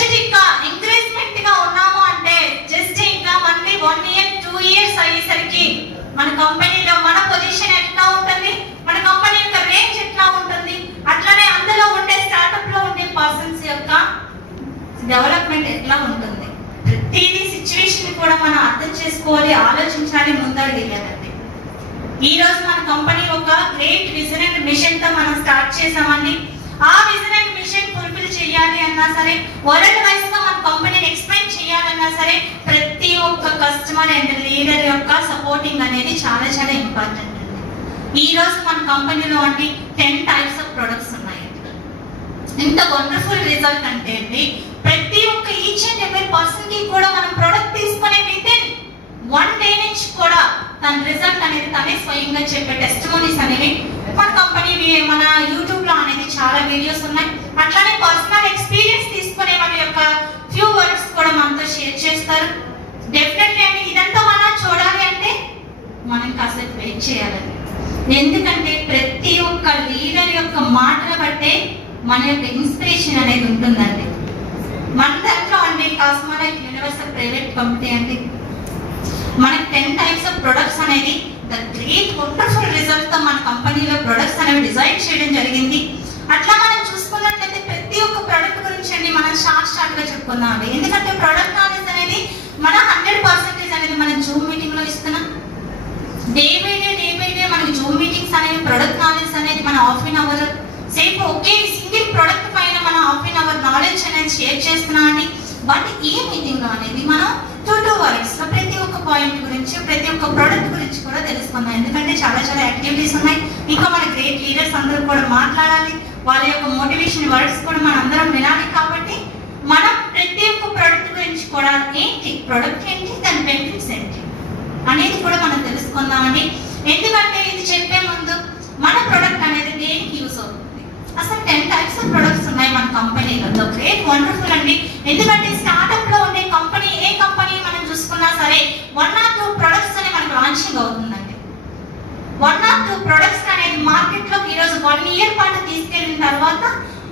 ఎనర్జెటిక్గా ఎంకరేజ్మెంట్గా ఉన్నాము అంటే జస్ట్ ఇంకా మళ్ళీ వన్ ఇయర్ టూ ఇయర్స్ అయ్యేసరికి మన కంపెనీలో మన పొజిషన్ ఎట్లా ఉంటుంది? మన కంపెనీ యొక్క రేంజ్ ఎట్లా ఉంటుంది? అట్లానే అందులో ఉండే స్టార్ట్అప్లో ఉండే పర్సన్స్ యొక్క డెవలప్మెంట్ ఎట్లా ఉంటుంది? ప్రతిదీ సిచ్యువేషన్ కూడా మనం అర్థం చేసుకోవాలి ఆలోచించాలి ముందడుగేయాలండి ఈ రోజు మన కంపెనీ ఒక గ్రేట్ విజన్ అండ్ మిషన్తో మనం స్టార్ట్ చేసామండి ఆ విజన్ అండ్ మిషన్ ఫుల్ఫిల్ చేయాలి అన్నా సరే వరల్డ్ వైజ్గా మన కంపెనీని ఎక్స్పెండ్ చేయాలన్నా సరే ప్రతి ఒక్క కస్టమర్ అండ్ లీడర్ యొక్క సపోర్టింగ్ అనేది చాలా చాలా ఇంపార్టెంట్ అండి ఈ రోజు మన కంపెనీలో అండి టెన్ టైప్స్ ఆఫ్ ప్రొడక్ట్స్ ఉన్నాయి. ఇంత వండర్ఫుల్ రిజల్ట్ అంటే అండి ప్రతి ఒక్క ఈచ్ అండ్ ఎవరి పర్సన్కి కూడా మనం ప్రొడక్ట్ తీసుకునే వితిన్ వన్ డే నుంచి కూడా తన రిజల్ట్ అనేది తనే స్వయంగా చెప్పే టెస్టిమోనీస్ అనేవి మన కంపెనీ మన యూట్యూబ్లో అనేది చాలా వీడియోస్ ఉన్నాయి. అట్లానే పర్సనల్ ఎక్స్పీరియన్స్ తీసుకునే వాళ్ళ యొక్క ఫ్యూ వర్డ్స్ కూడా మనతో షేర్ చేస్తారు. డెఫినెట్లీ అండి ఇదంతా మనం చూడాలి అంటే మనం కాసేపు వెయిట్ చేయాలని ఎందుకంటే ప్రతి ఒక్క లీడర్ యొక్క మాటల బట్టే మన యొక్క ఇన్స్పిరేషన్ అనేది ఉంటుందండి. మన దాంట్లో అండి కాస్మోలైట్ యూనివర్సల్ ప్రైవేట్ కంపెనీ అండి. మనకి టెన్ టైప్స్ ఆఫ్ ప్రొడక్ట్స్ అనేది ద గ్రేట్ వండర్ఫుల్ రిజల్ట్తో మన కంపెనీలో ప్రొడక్ట్స్ అనేవి డిజైన్ చేయడం జరిగింది. అట్లా మనం చూసుకున్నట్లయితే ప్రతి ఒక్క ప్రొడక్ట్ గురించి అండి మనం షార్ట్ షార్ట్గా చెప్పుకుందాం అండి ఎందుకంటే ప్రొడక్ట్ నాలెడ్జ్ అనేది మన హండ్రెడ్ పర్సెంటేజ్ అనేది మనం జూమ్ మీటింగ్లో ఇస్తున్నాం. Day by day day by day మనకి జూమ్ మీటింగ్స్ అనేవి ప్రొడక్ట్ నాలెడ్జ్ అనేది మన హాఫ్ అన్ అవర్ సేపు ఒకే సింగిల్ ప్రొడక్ట్ పైన మనం హాఫ్ అన్ అవర్ నాలెడ్జ్ అనేది షేర్ చేస్తున్నాం అండి. బట్ ఈ మీటింగ్లో అనేది మనం టూ టూ వర్డ్స్లో ప్రతి ఒక్క పాయింట్ గురించి ప్రతి ఒక్క ప్రొడక్ట్ గురించి కూడా తెలుసుకుందాం. ఎందుకంటే చాలా చాలా యాక్టివిటీస్ ఉన్నాయి. ఇంకా మన గ్రేట్ లీడర్స్ అందరూ కూడా మాట్లాడాలి. వాళ్ళ యొక్క మోటివేషన్ వర్డ్స్ కూడా మనం అందరం వినాలి కాబట్టి ప్రొడక్ట్ ఏంటి ప్రొడక్ట్ ఏంటి? దాని బెనిఫిట్స్ ఏంటి? అనేది కూడా మనం తెలుసుకుందామండి. ఎందుకంటే ఇది చెప్పే ముందు మన ప్రొడక్ట్ అనేది దేనికి యూస్ అవుతుంది? అసలు టెన్ టైప్స్ ఆఫ్ ప్రొడక్ట్స్ ఉన్నాయి మన కంపెనీలో గ్రేట్ వండర్ఫుల్ అండి. ఎందుకంటే స్టార్ట్అప్లో ఉండే కంపెనీ ఏ కంపెనీ మనం చూసుకున్నా సరే వన్ ఆర్ టూ ప్రొడక్ట్స్ అనే మనకు లాంచింగ్ అవుతుందండి. వన్ ఆర్ టూ ప్రొడక్ట్స్ అనేది మార్కెట్లోకి ఈరోజు వన్ ఇయర్ పాటు తీసుకెళ్ళిన తర్వాత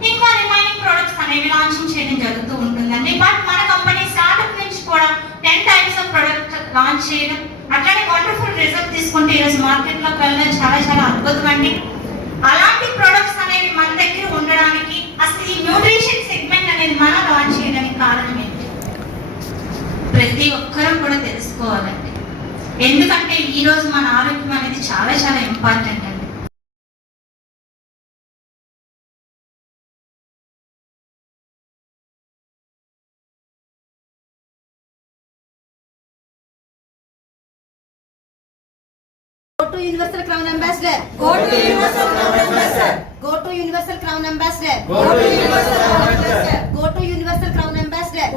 ఇంకా రిమైనింగ్ ప్రొడక్ట్స్ అనేవి లాంచింగ్ చేయడం జరుగుతూ ఉంటుంది బట్ మన కంపెనీ స్టార్ట్అప్ నుంచి కూడా ten types of product launch చేయడం. అట్లానే వండర్ఫుల్ రిజల్ట్ తీసుకుంటే ఈరోజు మార్కెట్లోకి వెళ్ళడం చాలా చాలా అద్భుతం అండి. అలాంటి ప్రొడక్ట్స్ అనేవి మన దగ్గర ఉండడానికి అసలు ఈ న్యూట్రిషన్ సెగ్మెంట్ అనేది మనం లాంచ్ చేయడానికి కారణం ఏంటి? ప్రతి ఒక్కరూ కూడా తెలుసుకోవాలండి. ఎందుకంటే ఈరోజు మన ఆరోగ్యం అనేది చాలా చాలా important to Universal Crown Ambassador. Go to Universal Crown Ambassador. Go to Universal Crown Ambassador. Go to Universal Crown Ambassador. Go to Universal Crown Ambassador.